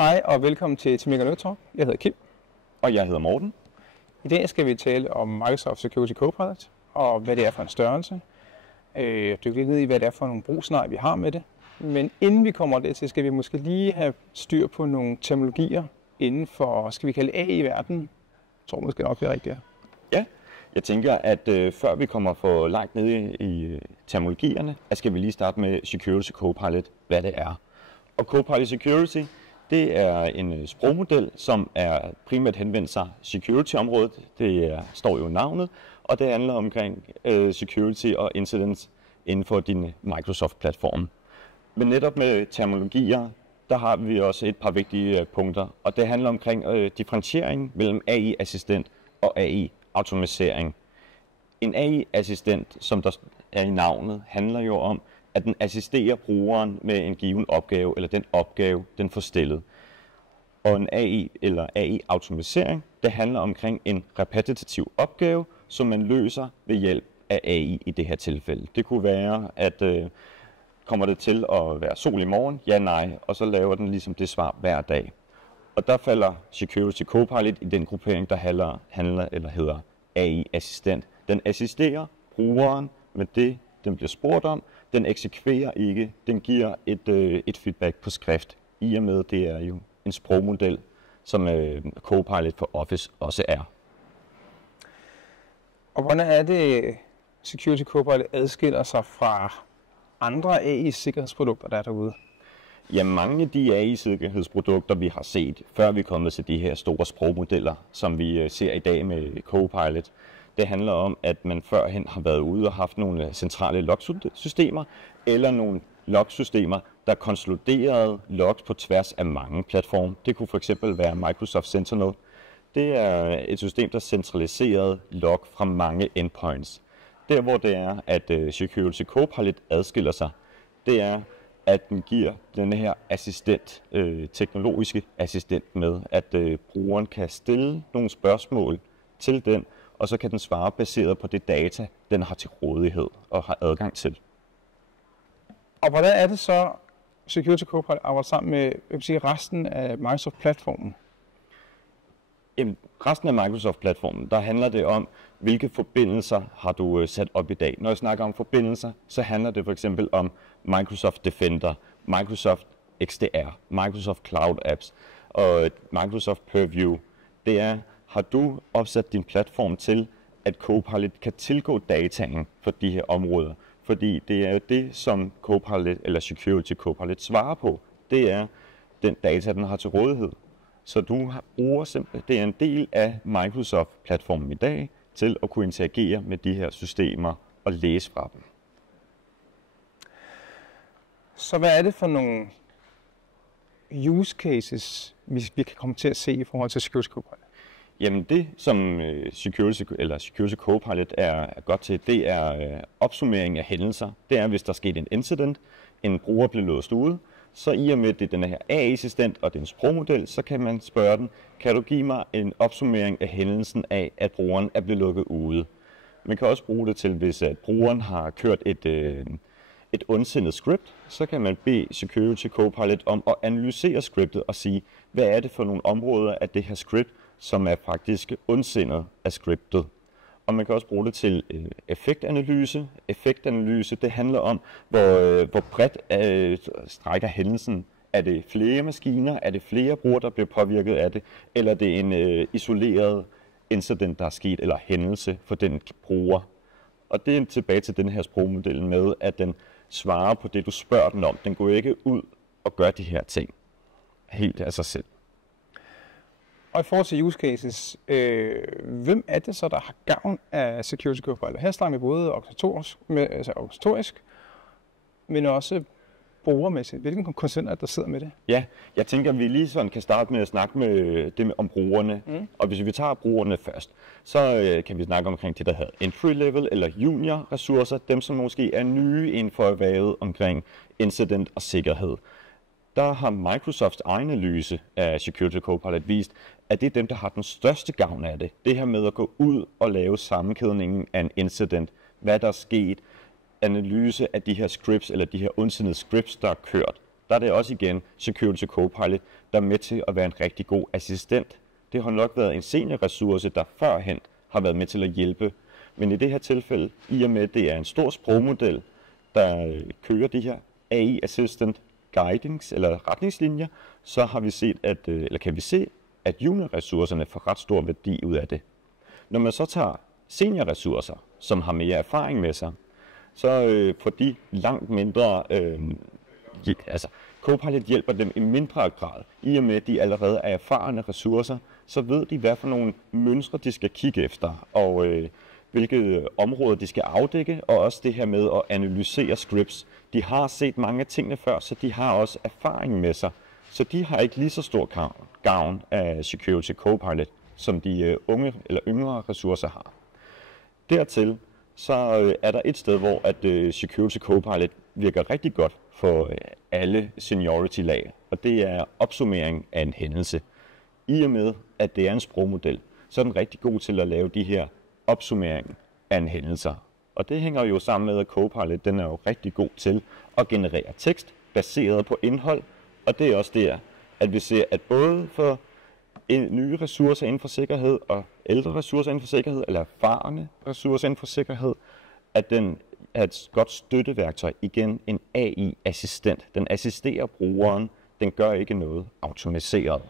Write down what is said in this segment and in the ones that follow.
Hej og velkommen til Mega Nerd Talk. Jeg hedder Kim. Og jeg hedder Morten. I dag skal vi tale om Microsoft Security Copilot og hvad det er for en størrelse. Dykke lidt ned i, hvad det er for nogle brugsscenarier, vi har med det. Men inden vi kommer dertil, skal vi måske lige have styr på nogle terminologier inden for, skal vi kalde AI-verdenen. Jeg tror måske nok, det er rigtigt. Ja, jeg tænker, at før vi kommer for langt ned i terminologierne, skal vi lige starte med Security Copilot, hvad det er. Og Copilot Security, det er en sprogmodel, som er primært henvendt sig security-området. Det står jo i navnet, og det handler omkring security og incidents inden for din Microsoft-platform. Men netop med terminologier, der har vi også et par vigtige punkter, og det handler omkring differentiering mellem AI-assistent og AI-automatisering. En AI-assistent, som der er i navnet, handler jo om, at den assisterer brugeren med en given opgave, eller den opgave, den får stillet. Og en AI eller AI-automatisering, det handler omkring en repetitiv opgave, som man løser ved hjælp af AI i det her tilfælde. Det kunne være, at kommer det til at være sol i morgen? Ja, nej. Og så laver den ligesom det svar hver dag. Og der falder Security Copilot i den gruppering, der hedder AI-assistent. Den assisterer brugeren med det, den bliver spurgt om. Den eksekverer ikke. Den giver et feedback på skrift. I og med, det er jo en sprogmodel, som Copilot for Office også er. Og hvordan er det, Security Copilot adskiller sig fra andre AI-sikkerhedsprodukter, der er derude? Ja, mange af de AI-sikkerhedsprodukter, vi har set, før vi er kommet til de her store sprogmodeller, som vi ser i dag med Copilot, det handler om, at man førhen har været ude og haft nogle centrale logsystemer, eller nogle logsystemer, der konsoliderede logs på tværs af mange platforme. Det kunne fx være Microsoft Sentinel. Det er et system, der centraliserede log fra mange endpoints. Der hvor det er, at Security Copilot adskiller sig, det er, at den giver den her assistent, teknologiske assistent med, at brugeren kan stille nogle spørgsmål til den, og så kan den svare baseret på det data, den har til rådighed og har adgang til. Og hvordan er det så, Security Copilot arbejder sammen med resten af Microsoft-platformen? Jamen, resten af Microsoft-platformen, der handler det om, hvilke forbindelser har du sat op i dag. Når jeg snakker om forbindelser, så handler det for eksempel om Microsoft Defender, Microsoft XDR, Microsoft Cloud Apps og Microsoft Purview. Det er, har du opsat din platform til, at Copilot kan tilgå dataen for de her områder. Fordi det er jo det, som Copilot eller Security Copilot svarer på. Det er den data, den har til rådighed. Så du bruger simpelthen, det er en del af Microsoft-platformen i dag, til at kunne interagere med de her systemer og læse fra dem. Så hvad er det for nogle use cases, vi kan komme til at se i forhold til Security Copilot? Jamen det, som Security Copilot er godt til, det er opsummering af hændelser. Det er, hvis der sker en incident, en bruger bliver låst ude, så i og med, det er den her AI-assistent og den sprogmodel, så kan man spørge den, kan du give mig en opsummering af hændelsen af, at brugeren er blevet lukket ude. Man kan også bruge det til, hvis at brugeren har kørt et ondsindet script, så kan man bede Security Copilot om at analysere scriptet og sige, hvad er det for nogle områder af det her script, som er faktisk ondsindet af scriptet. Og man kan også bruge det til effektanalyse. Effektanalyse, det handler om, hvor bredt strækker hændelsen. Er det flere maskiner? Er det flere brugere, der bliver påvirket af det? Eller er det en isoleret incident, der er sket, eller hændelse for den bruger? Og det er tilbage til den her sprogmodel med, at den svarer på det, du spørger den om. Den går ikke ud og gør de her ting helt af sig selv. Og i forhold til use cases, hvem er det så, der har gavn af Security Copilot? Her snakker vi både organisatorisk, men også brugermæssigt. Hvilken konsulenter der sidder med det? Ja, jeg tænker, at vi lige sådan kan starte med at snakke med det om brugerne. Og hvis vi tager brugerne først, så kan vi snakke omkring det, der hedder entry-level eller junior-ressourcer. Dem, som måske er nye inden for erhvervet omkring incident og sikkerhed. Der har Microsofts egen analyse af Security Copilot vist, at det er dem, der har den største gavn af det. Det her med at gå ud og lave sammenkædningen af en incident. Hvad der er sket. Analyse af de her scripts, eller de her ondsindede scripts, der er kørt. der er det også igen Security Copilot, der er med til at være en rigtig god assistent. Det har nok været en seniorressource, der førhen har været med til at hjælpe. Men i det her tilfælde, i og med at det er en stor sprogmodel, der kører de her AI Assistant Guidings eller retningslinjer, så har vi set, kan vi se, at juniorressourcerne får ret stor værdi ud af det. Når man så tager seniorressourcer, som har mere erfaring med sig, så får de langt mindre, Copilot hjælper dem i mindre grad. I og med, at de allerede er erfarne ressourcer, så ved de, hvad for nogle mønstre de skal kigge efter, og hvilke områder de skal afdække, og også det her med at analysere scripts. De har set mange af tingene før, så de har også erfaring med sig. Så de har ikke lige så stor gavn af Security Copilot, som de unge eller yngre ressourcer har. Dertil så er der et sted, hvor at Security Copilot virker rigtig godt for alle seniority-lag, og det er opsummering af en hændelse. I og med, at det er en sprogmodel, så er den rigtig god til at lave de her opsummering af en hændelser. Og det hænger jo sammen med, at Copilot den er jo rigtig god til at generere tekst baseret på indhold, og det er også der, at vi ser, at både for nye ressourcer inden for sikkerhed og ældre ressourcer inden for sikkerhed, eller erfarne ressourcer inden for sikkerhed, at den er et godt støtteværktøj. Igen en AI-assistent. Den assisterer brugeren. Den gør ikke noget automatiseret.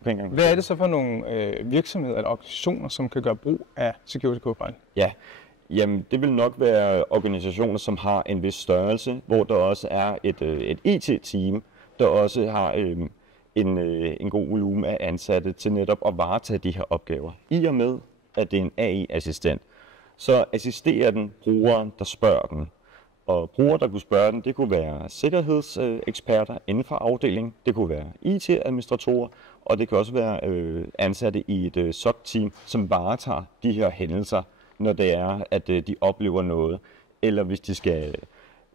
Hvad er det så for nogle virksomheder eller organisationer, som kan gøre brug af Security Copilot? Ja, jamen det vil nok være organisationer, som har en vis størrelse, hvor der også er et IT-team, der også har en god volumen af ansatte til netop at varetage de her opgaver. I og med, at det er en AI-assistent, så assisterer den brugeren, der spørger den. Og brugere, der kunne spørge den, det kunne være sikkerhedseksperter inden for afdelingen, det kunne være IT-administratorer, og det kan også være ansatte i et SOC-team, som varetager de her hændelser, når det er, at de oplever noget. Eller hvis de skal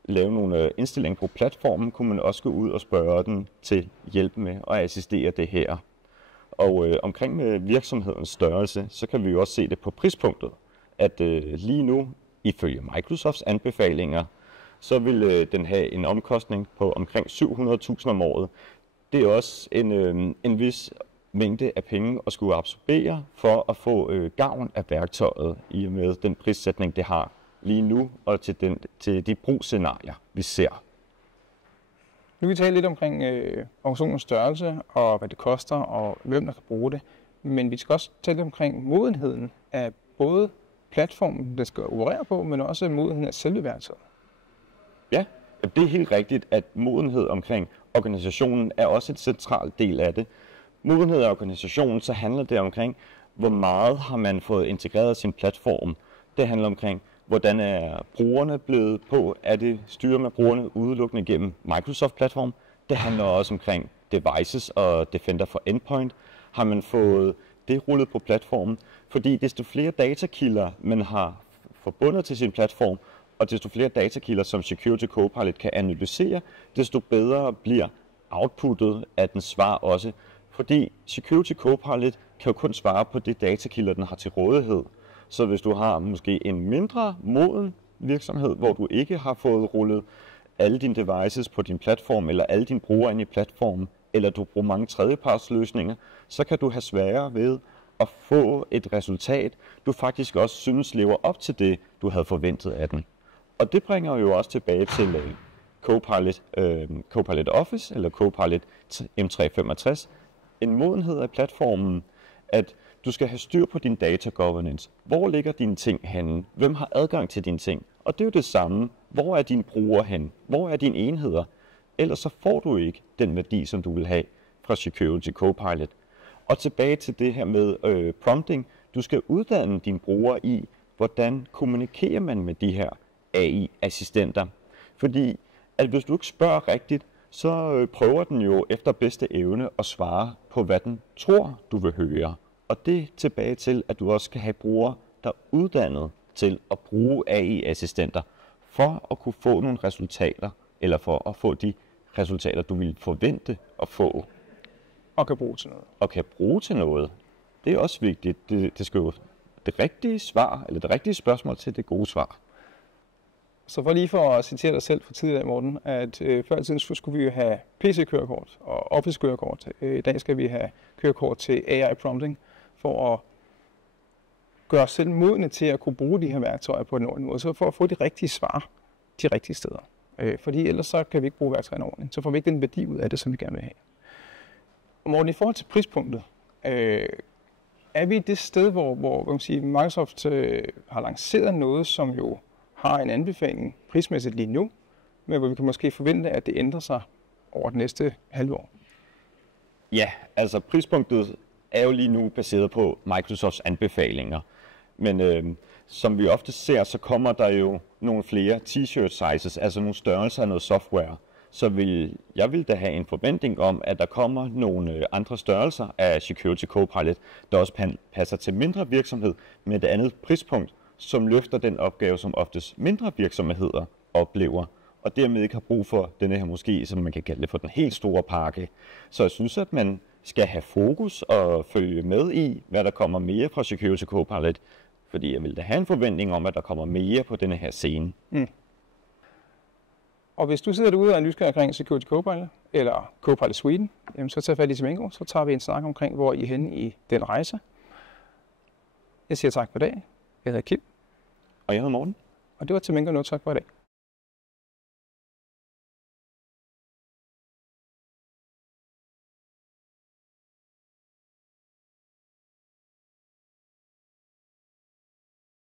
lave nogle indstillinger på platformen, kunne man også gå ud og spørge den til hjælp med at assistere det her. Og omkring med virksomhedens størrelse, så kan vi jo også se det på prispunktet, at lige nu, ifølge Microsofts anbefalinger, så vil den have en omkostning på omkring 700.000 om året. Det er også en vis mængde af penge at skulle absorbere for at få gavn af værktøjet i og med den prissætning, det har lige nu, og til de brugsscenarier, vi ser. Nu kan vi tale lidt omkring organisationens størrelse, og hvad det koster, og hvem der kan bruge det. Men vi skal også tale lidt omkring modenheden af både platformen, der skal operere på, men også modenheden af selve værktøjet. Ja, det er helt rigtigt, at modenhed omkring organisationen er også en central del af det. Modenhed af organisationen, så handler det omkring, hvor meget har man fået integreret sin platform. Det handler omkring, hvordan er brugerne blevet på, er det styrer med brugerne udelukkende gennem Microsoft-platform. Det handler også omkring devices og Defender for Endpoint. Har man fået det rullet på platformen? Fordi desto flere datakilder man har forbundet til sin platform, og desto flere datakilder, som Security Copilot kan analysere, desto bedre bliver outputtet af den svar også. Fordi Security Copilot kan jo kun svare på de datakilder, den har til rådighed. Så hvis du har måske en mindre moden virksomhed, hvor du ikke har fået rullet alle dine devices på din platform, eller alle dine brugere ind i platformen, eller du bruger mange tredjepartsløsninger, så kan du have sværere ved at få et resultat, du faktisk også synes lever op til det, du havde forventet af den. Og det bringer jo også tilbage til Copilot Office, eller Copilot M365, en modenhed af platformen, at du skal have styr på din data governance. Hvor ligger dine ting henne? Hvem har adgang til dine ting? Og det er jo det samme. Hvor er dine brugere henne? Hvor er dine enheder? Ellers så får du ikke den værdi, som du vil have fra Security Copilot. Og tilbage til det her med prompting. Du skal uddanne dine brugere i, hvordan kommunikerer man med de her AI-assistenter. Fordi at hvis du ikke spørger rigtigt, så prøver den jo efter bedste evne at svare på, hvad den tror, du vil høre. Og det er tilbage til, at du også skal have brugere, der er uddannet til at bruge AI-assistenter, for at kunne få nogle resultater, eller for at få de resultater, du vil forvente at få. Og kan bruge til noget. Og kan bruge til noget. Det er også vigtigt. Det skal jo det rigtige svar, eller det rigtige spørgsmål til det gode svar. Så for lige for at citere dig selv for tidligere, Morten, at før i tiden skulle vi jo have PC-kørekort og Office-kørekort. I dag skal vi have kørekort til AI prompting for at gøre os selv modne til at kunne bruge de her værktøjer på en ordentlig måde, så for at få de rigtige svar de rigtige steder. Fordi ellers så kan vi ikke bruge værktøjerne ordentligt. Så får vi ikke den værdi ud af det, som vi gerne vil have. Og Morten, i forhold til prispunktet, er vi det sted, hvor man sige, Microsoft har lanceret noget, som jo har en anbefaling prismæssigt lige nu, men hvor vi kan måske forvente, at det ændrer sig over det næste halve år? Ja, altså prispunktet er jo lige nu baseret på Microsofts anbefalinger. Men som vi ofte ser, så kommer der jo nogle flere t-shirt sizes, altså nogle størrelser af noget software. Så jeg vil da have en forventning om, at der kommer nogle andre størrelser af Security Copilot, der også passer til mindre virksomhed med et andet prispunkt, som løfter den opgave, som oftest mindre virksomheder oplever, og dermed ikke har brug for denne her måske, som man kan kalde det for den helt store pakke. Så jeg synes, at man skal have fokus og følge med i, hvad der kommer mere fra Security Copilot, fordi jeg vil da have en forventning om, at der kommer mere på denne her scene. Og hvis du sidder derude og er nysgerrig omkring Security Copilot, eller Copilot Sweden, jamen så tag fat i Temengo, så tager vi en snak omkring, hvor I er henne i den rejse. Jeg siger tak for i dag. Jeg hedder Kim. Og jeg hedder Morten. Og det var Temengo. Noget tak for i dag.